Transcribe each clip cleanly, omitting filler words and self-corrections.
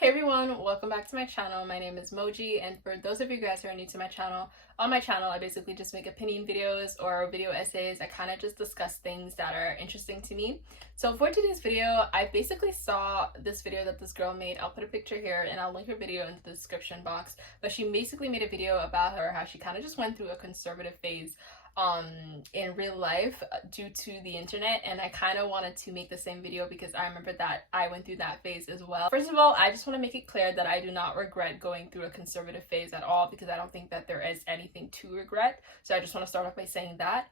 Hey everyone, welcome back to my channel. My name is Moji, and for those of you guys who are new to my channel, on my channel I basically just make opinion videos or video essays. I kind of just discuss things that are interesting to me. So for today's video, I basically saw this video that this girl made. I'll put a picture here and I'll link her video in the description box. But she basically made a video about how she kind of just went through a conservative phase in real life due to the internet, and I kind of wanted to make the same video because I remember that I went through that phase as well. First of all, I just want to make it clear that I do not regret going through a conservative phase at all, because I don't think that there is anything to regret. So I just want to start off by saying that.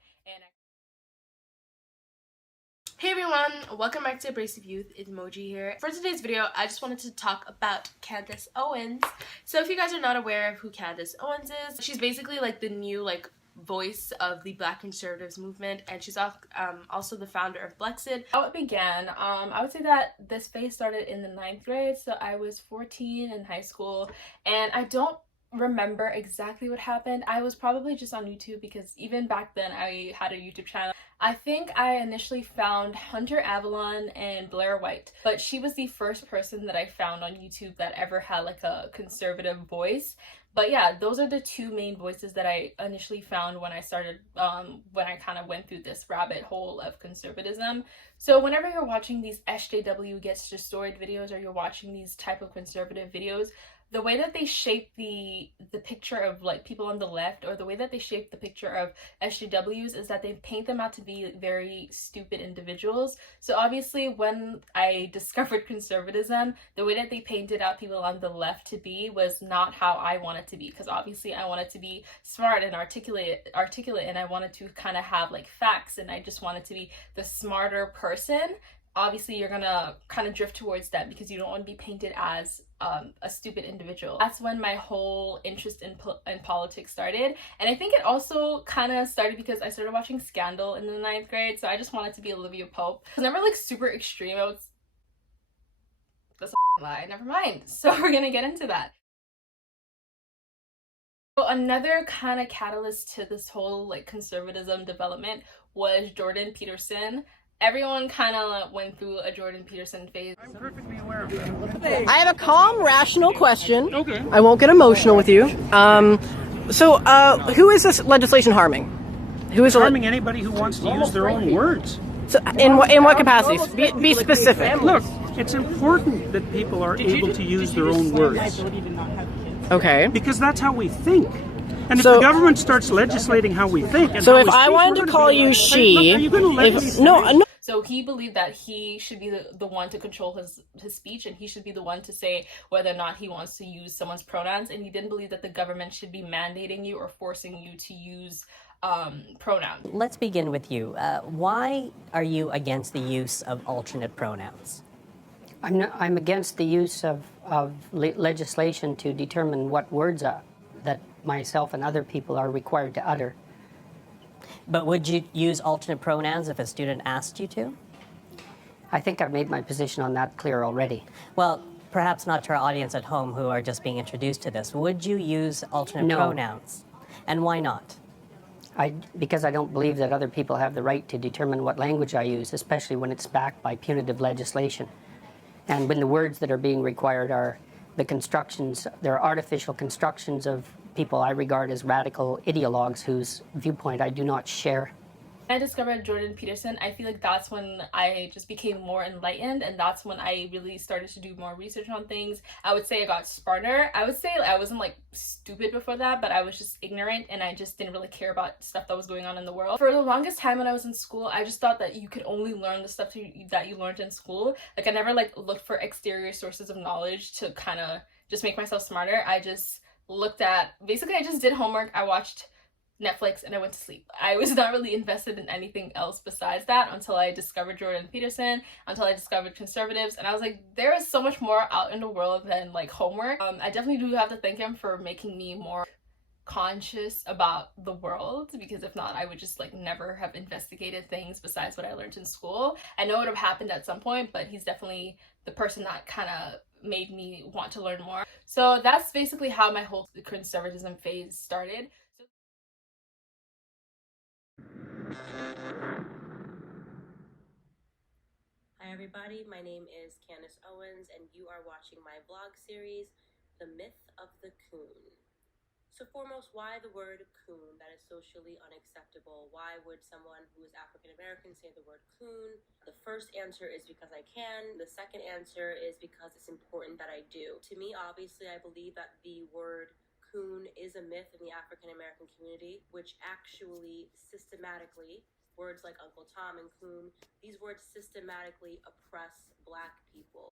Hey everyone, welcome back to Abrasive Youth. It's Moji here. For today's video, I just wanted to talk about Candace Owens. So if you guys are not aware of who Candace Owens is, she's basically like the new voice of the Black conservatives movement, and she's also the founder of Blexit. How it began, I would say that this phase started in the 9th grade, so I was 14 in high school, and I don't remember exactly what happened. I was probably just on YouTube, because even back then I had a YouTube channel. I think I initially found Hunter Avalon and Blair White, but she was the first person that I found on YouTube that ever had like a conservative voice. But yeah, those are the two main voices that I initially found when I started, when I kind of went through this rabbit hole of conservatism. So whenever you're watching these SJW Gets Destroyed videos, or you're watching these type of conservative videos, the way that they shape the picture of like people on the left, or the way that they shape the picture of SJWs, is that they paint them out to be very stupid individuals. So obviously when I discovered conservatism, the way that they painted out people on the left to be was not how I wanted to be, because obviously I wanted to be smart and articulate, and I wanted to kind of have like facts, and I just wanted to be the smarter person. Obviously you're gonna kind of drift towards that because you don't want to be painted as a stupid individual. That's when my whole interest in politics started, and I think it also kind of started because I started watching Scandal in the 9th grade, so I just wanted to be Olivia Pope. I was never like super extreme. That's a lie, never mind. So we're gonna get into that. So another kind of catalyst to this whole like conservatism development was Jordan Peterson. Everyone kind of went through a Jordan Peterson phase. I'm perfectly aware of that. I have a calm, rational question. Okay. I won't get emotional with you. Who is this legislation harming? Who is Harming anybody who wants to use their own words. So in what capacity? Be specific. Look, it's important that people are able to use their own words. Okay. Because that's how we think. And if the government starts legislating how we think, and so if I wanted to call you she, are you going to let me no. So he believed that he should be the one to control his speech, and he should be the one to say whether or not he wants to use someone's pronouns, and he didn't believe that the government should be mandating you or forcing you to use pronouns. Let's begin with you. Why are you against the use of alternate pronouns? I'm against the use of legislation to determine what words that myself and other people are required to utter. But would you use alternate pronouns if a student asked you to? I think I've made my position on that clear already. Well, perhaps not to our audience at home who are just being introduced to this. Would you use alternate pronouns? And why not? Because I don't believe that other people have the right to determine what language I use, especially when it's backed by punitive legislation. And when the words that are being required are the constructions, they're artificial constructions of people I regard as radical ideologues whose viewpoint I do not share. When I discovered Jordan Peterson, I feel like that's when I just became more enlightened, and that's when I really started to do more research on things. I would say I got smarter. I would say I wasn't like stupid before that, but I was just ignorant, and I just didn't really care about stuff that was going on in the world. For the longest time when I was in school, I just thought that you could only learn the stuff that you learned in school. Like I never looked for exterior sources of knowledge to kind of just make myself smarter. I just looked at, basically I just did homework, I watched Netflix, and I went to sleep. I was not really invested in anything else besides that until I discovered Jordan Peterson, until I discovered conservatives, and I was like, there is so much more out in the world than like homework. I definitely do have to thank him for making me more conscious about the world, because if not, I would just like never have investigated things besides what I learned in school. I know it would have happened at some point, but he's definitely the person that kind of made me want to learn more. So that's basically how my whole conservatism phase started. Hi everybody, my name is Candace Owens and you are watching my vlog series, The Myth of the Coon. So foremost, why the word coon? That is socially unacceptable. Why would someone who is African American say the word coon? The first answer is because I can. The second answer is because it's important that I do. To me, obviously, I believe that the word coon is a myth in the African American community, which actually systematically, words like Uncle Tom and coon, these words systematically oppress Black people.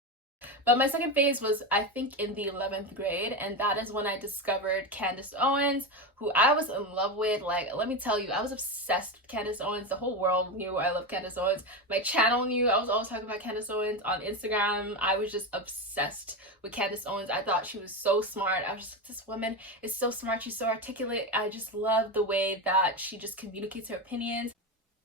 But my second phase was, I think, in the 11th grade, and that is when I discovered Candace Owens, who I was in love with. Like, let me tell you, I was obsessed with Candace Owens. The whole world knew I love Candace Owens. My channel knew I was always talking about Candace Owens on Instagram. I was just obsessed with Candace Owens. I thought she was so smart. I was just like, this woman is so smart. She's so articulate. I just love the way that she just communicates her opinions.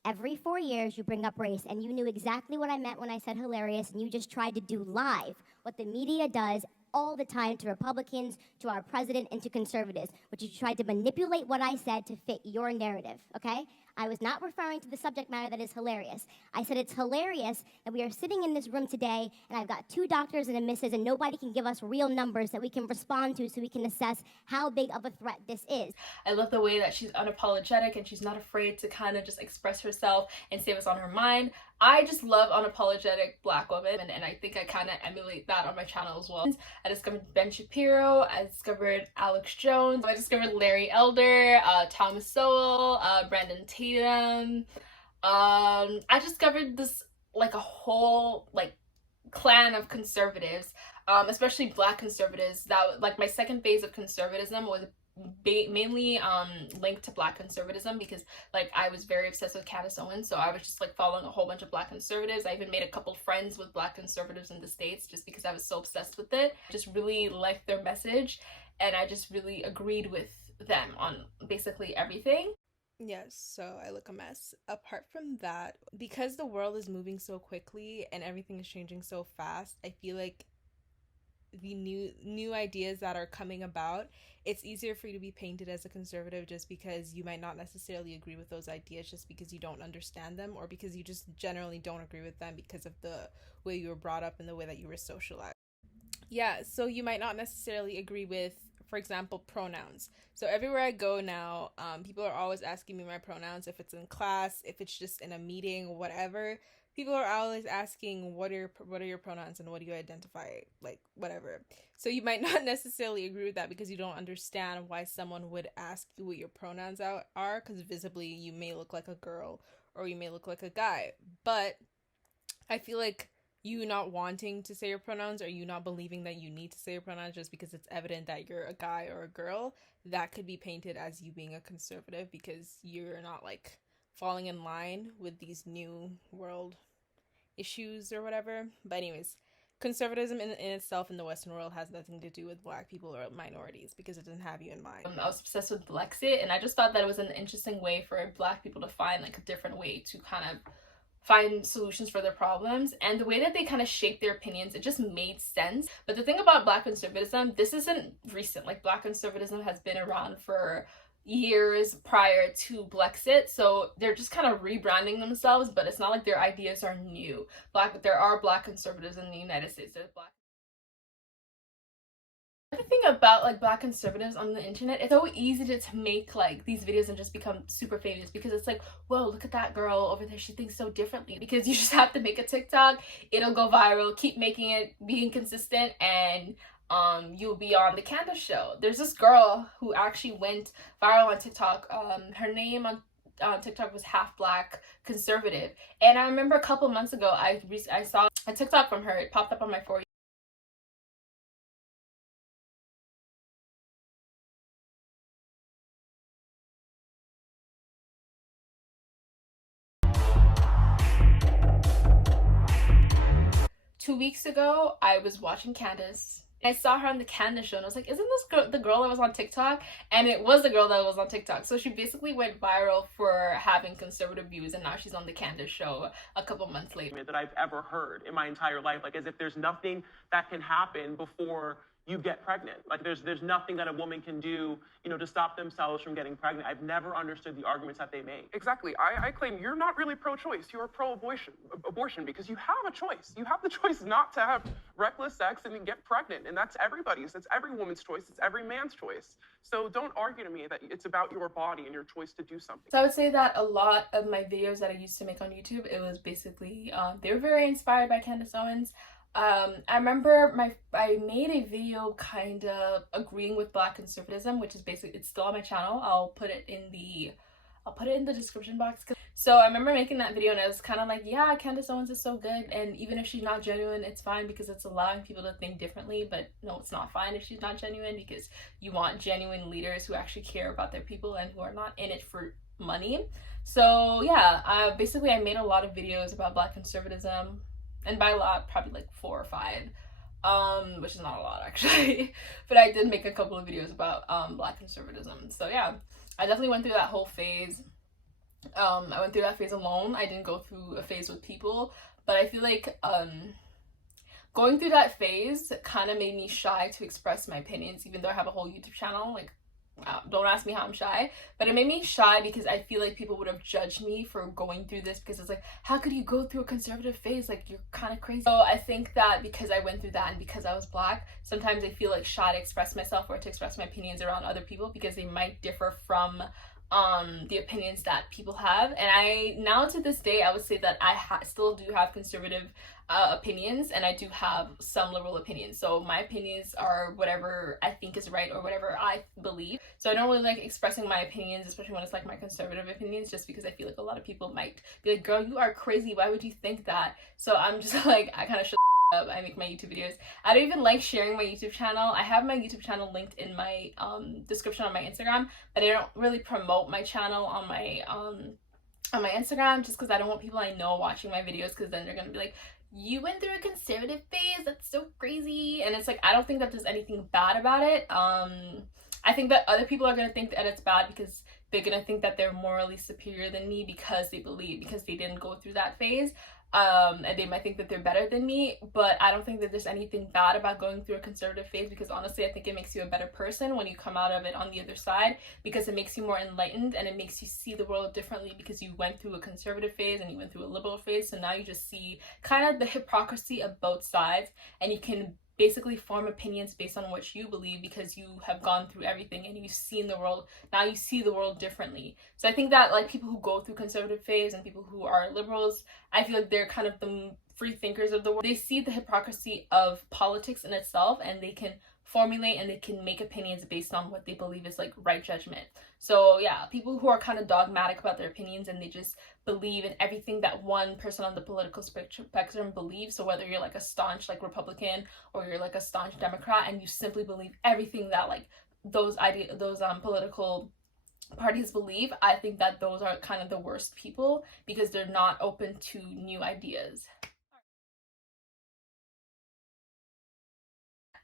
Every 4 years, you bring up race, and you knew exactly what I meant when I said hilarious, and you just tried to do live what the media does all the time to Republicans, to our president, and to conservatives, which you tried to manipulate what I said to fit your narrative, okay? I was not referring to the subject matter that is hilarious. I said it's hilarious that we are sitting in this room today, and I've got 2 doctors and a missus, and nobody can give us real numbers that we can respond to so we can assess how big of a threat this is. I love the way that she's unapologetic and she's not afraid to kind of just express herself and say what's on her mind. I just love unapologetic Black women, and I think I kind of emulate that on my channel as well. I discovered Ben Shapiro, I discovered Alex Jones, I discovered Larry Elder, Thomas Sowell, Brandon Tatum. I discovered this, like, a whole, like, clan of conservatives, especially Black conservatives. That, like, my second phase of conservatism was mainly linked to Black conservatism, because like I was very obsessed with Candace Owens, so I was just like following a whole bunch of Black conservatives. I even made a couple friends with Black conservatives in the States just because I was so obsessed with it. I just really liked their message, and I just really agreed with them on basically everything. Yes, so I look a mess. Apart from that, because the world is moving so quickly and everything is changing so fast, I feel like the new ideas that are coming about, it's easier for you to be painted as a conservative just because you might not necessarily agree with those ideas, just because you don't understand them, or because you just generally don't agree with them because of the way you were brought up and the way that you were socialized. Yeah, so you might not necessarily agree with, for example, pronouns. So everywhere I go now, people are always asking me my pronouns, if it's in class, if it's just in a meeting, whatever. People are always asking, what are your pronouns and what do you identify, like, whatever. So you might not necessarily agree with that because you don't understand why someone would ask you what your pronouns are, because visibly you may look like a girl or you may look like a guy. But I feel like you not wanting to say your pronouns, or you not believing that you need to say your pronouns just because it's evident that you're a guy or a girl, that could be painted as you being a conservative because you're not like falling in line with these new world issues or whatever. But anyways, conservatism in itself in the Western world has nothing to do with Black people or minorities because it doesn't have you in mind. I was obsessed with Brexit, and I just thought that it was an interesting way for Black people to find like a different way to kind of find solutions for their problems, and the way that they kind of shape their opinions, it just made sense. But the thing about Black conservatism, this isn't recent. Like, Black conservatism has been around for years prior to Brexit, so they're just kind of rebranding themselves, but it's not like their ideas are new. There are Black conservatives in the United States. There's Black. The thing about like Black conservatives on the internet, it's so easy to make like these videos and just become super famous, because it's like, whoa, look at that girl over there, she thinks so differently. Because you just have to make a TikTok, it'll go viral, keep making it, being consistent, and you'll be on the Candace show. There's this girl who actually went viral on TikTok. Her name on TikTok was Half Black Conservative, and I remember a couple months ago I saw a TikTok from her. It popped up on my For You. 2 weeks ago, I was watching Candace. I saw her on the Candace show, and I was like, isn't this the girl that was on TikTok? And it was the girl that was on TikTok. So she basically went viral for having conservative views, and now she's on the Candace show a couple months later. That I've ever heard in my entire life, like as if there's nothing that can happen before you get pregnant. Like there's nothing that a woman can do, you know, to stop themselves from getting pregnant. I've never understood the arguments that they make. Exactly. I claim you're not really pro-choice. You're pro-abortion because you have a choice. You have the choice not to have reckless sex and get pregnant, and that's everybody's. That's every woman's choice. It's every man's choice. So don't argue to me that it's about your body and your choice to do something. So I would say that a lot of my videos that I used to make on YouTube, it was basically they were very inspired by Candace Owens. I remember I made a video kind of agreeing with Black conservatism, which is basically, it's still on my channel. I'll put it in the description box. So I remember making that video and I was kind of like, yeah, Candace Owens is so good, and even if she's not genuine, it's fine because it's allowing people to think differently. But no, it's not fine if she's not genuine, because you want genuine leaders who actually care about their people and who are not in it for money. So yeah, basically I made a lot of videos about Black conservatism. And by a lot, probably like 4 or 5, which is not a lot actually. But I did make a couple of videos about Black conservatism. So yeah, I definitely went through that whole phase. I went through that phase alone. I didn't go through a phase with people. But I feel like going through that phase kind of made me shy to express my opinions, even though I have a whole YouTube channel. Like, don't ask me how I'm shy, but it made me shy because I feel like people would have judged me for going through this, because it's like, how could you go through a conservative phase? Like, you're kind of crazy. So I think that because I went through that and because I was Black, sometimes I feel like shy to express myself or to express my opinions around other people because they might differ from the opinions that people have. And I now to this day I would say that I still do have conservative opinions, and I do have some liberal opinions. So my opinions are whatever I think is right or whatever I believe. So I don't really like expressing my opinions, especially when it's like my conservative opinions, just because I feel like a lot of people might be like, girl, you are crazy, why would you think that? So I'm just like, I kind of shut up. I make my YouTube videos. I don't even like sharing my YouTube channel. I have my YouTube channel linked in my description on my Instagram, but I don't really promote my channel on my Instagram, just because I don't want people I know watching my videos, because then they're gonna be like, you went through a conservative phase, that's so crazy. And it's like, I don't think that there's anything bad about it. I think that other people are gonna think that it's bad because they're gonna think that they're morally superior than me because they didn't go through that phase. And they might think that they're better than me, but I don't think that there's anything bad about going through a conservative phase, because honestly I think it makes you a better person when you come out of it on the other side, because it makes you more enlightened and it makes you see the world differently, because you went through a conservative phase and you went through a liberal phase. So now you just see kind of the hypocrisy of both sides, and you can basically form opinions based on what you believe because you have gone through everything and you've seen the world. Now you see the world differently. So I think that like people who go through conservative phase and people who are liberals, I feel like they're kind of the free thinkers of the world. They see the hypocrisy of politics in itself, and they can formulate and they can make opinions based on what they believe is like right judgment. So yeah, people who are kind of dogmatic about their opinions and they just believe in everything that one person on the political spectrum believes. So whether you're like a staunch like Republican or you're like a staunch Democrat, and you simply believe everything that like those political parties believe, I think that those are kind of the worst people, because they're not open to new ideas.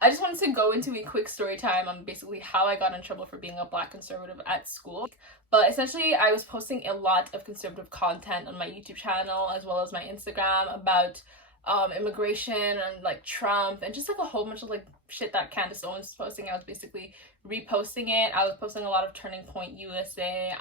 I just wanted to go into a quick story time on basically how I got in trouble for being a Black conservative at school. But essentially, I was posting a lot of conservative content on my YouTube channel as well as my Instagram about immigration and like Trump and just like a whole bunch of like shit that Candace Owens was posting. I was basically reposting it. I was posting a lot of Turning Point USA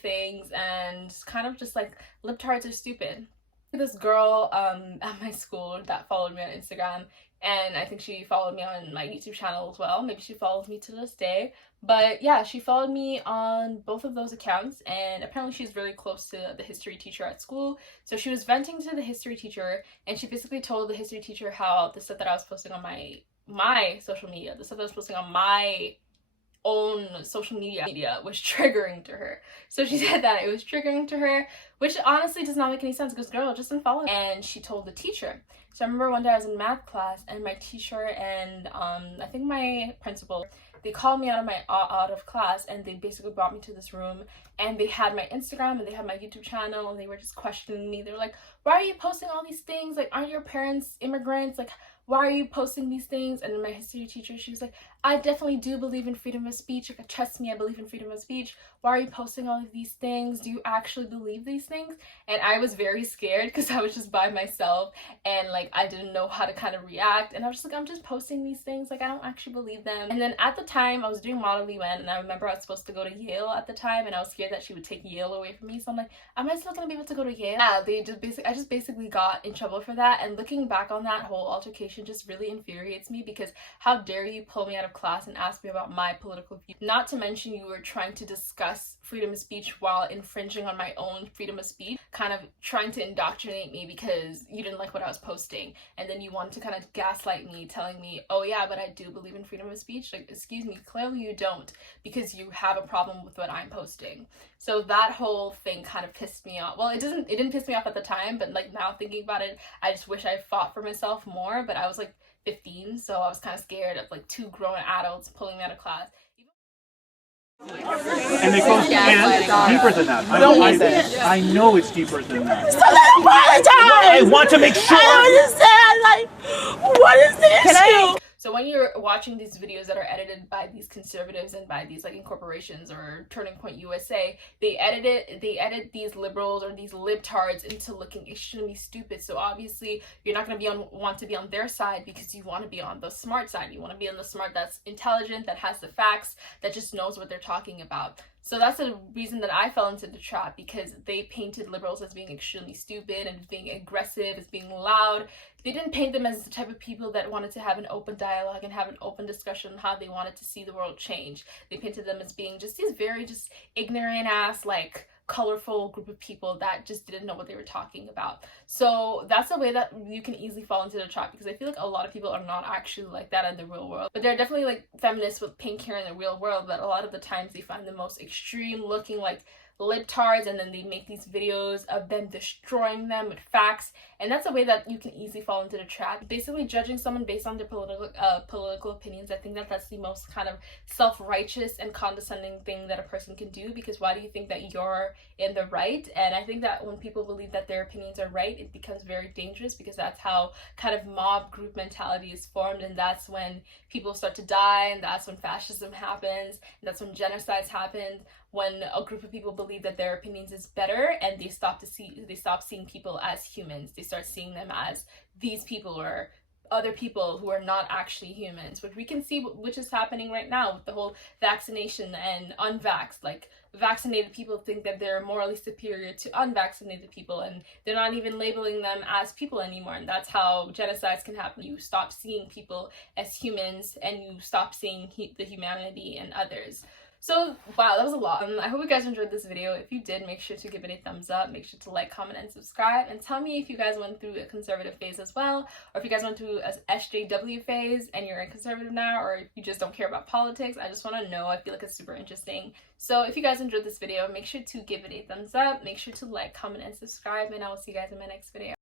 things, and kind of just like libtards are stupid. This girl at my school that followed me on Instagram, and I think she followed me on my YouTube channel as well. Maybe she follows me to this day, but yeah, she followed me on both of those accounts, and apparently she's really close to the history teacher at school. So she was venting to the history teacher, and she basically told the history teacher how the stuff that I was posting on my social media, the stuff that I was posting on my own social media was triggering to her. So she said that it was triggering to her, which honestly does not make any sense, because girl, just unfollow. And she told the teacher. So I remember one day I was in math class, and my teacher and I think my principal, they called me out of class, and they basically brought me to this room, and they had my Instagram and they had my YouTube channel, and they were just questioning me. They were like, why are you posting all these things? Like, aren't your parents immigrants? Like, why are you posting these things? And then my history teacher, she was like, I definitely do believe in freedom of speech. Like, trust me, I believe in freedom of speech. why are you posting all of these things? Do you actually believe these things? And I was very scared because I was just by myself and like I didn't know how to kind of react, and I was just like, I'm just posting these things, like I don't actually believe them. And then at the time I was doing Model UN, and I remember I was supposed to go to Yale at the time, and I was scared that she would take Yale away from me, so I'm like, am I still gonna be able to go to Yale? Yeah, I just basically got in trouble for that. And looking back on that whole altercation just really infuriates me, because how dare you pull me out of class and ask me about my political view? Not to mention you were trying to discuss freedom of speech while infringing on my own freedom of speech, kind of trying to indoctrinate me because you didn't like what I was posting, and then you wanted to kind of gaslight me, telling me, oh yeah, but I do believe in freedom of speech. Like, excuse me, clearly you don't, because you have a problem with what I'm posting. So that whole thing kind of pissed me off. Well, it didn't piss me off at the time, but like now thinking about it, I just wish I fought for myself more. But I was like 15, so I was kind of scared of like 2 grown adults pulling me out of class. And it goes deeper than that. I know it's deeper than that. So then apologize! I want to make sure. I don't understand, like, what is the issue? So when you're watching these videos that are edited by these conservatives and by these like incorporations or Turning Point USA, they edit these liberals or these libtards into looking extremely stupid. So obviously you're not going to want to be on their side, because you want to be on the smart side. You want to be on the smart that's intelligent, that has the facts, that just knows what they're talking about. So that's the reason that I fell into the trap, because they painted liberals as being extremely stupid and as being aggressive, as being loud. They didn't paint them as the type of people that wanted to have an open dialogue and have an open discussion on how they wanted to see the world change. They painted them as being just these very just ignorant ass, like, colorful group of people that just didn't know what they were talking about. So that's a way that you can easily fall into the trap, because I feel like a lot of people are not actually like that in the real world. But there are definitely like feminists with pink hair in the real world, but a lot of the times they find the most extreme looking like libtards, and then they make these videos of them destroying them with facts, and that's a way that you can easily fall into the trap. Basically judging someone based on their political opinions, I think that that's the most kind of self-righteous and condescending thing that a person can do, because why do you think that you're in the right? And I think that when people believe that their opinions are right, it becomes very dangerous, because that's how kind of mob group mentality is formed, and that's when people start to die, and that's when fascism happens, and that's when genocides happen, when a group of people believe that their opinions is better, and they stop seeing people as humans. They start seeing them as these people or other people who are not actually humans, which we can see which is happening right now with the whole vaccination and unvaxxed. Like, vaccinated people think that they're morally superior to unvaccinated people, and they're not even labeling them as people anymore, and that's how genocides can happen. You stop seeing people as humans, and you stop seeing the humanity in others. So, wow, that was a lot. I hope you guys enjoyed this video. If you did, make sure to give it a thumbs up. Make sure to like, comment, and subscribe. And tell me if you guys went through a conservative phase as well, or if you guys went through a SJW phase and you're a conservative now, or if you just don't care about politics. I just want to know. I feel like it's super interesting. So if you guys enjoyed this video, make sure to give it a thumbs up. Make sure to like, comment, and subscribe, and I will see you guys in my next video.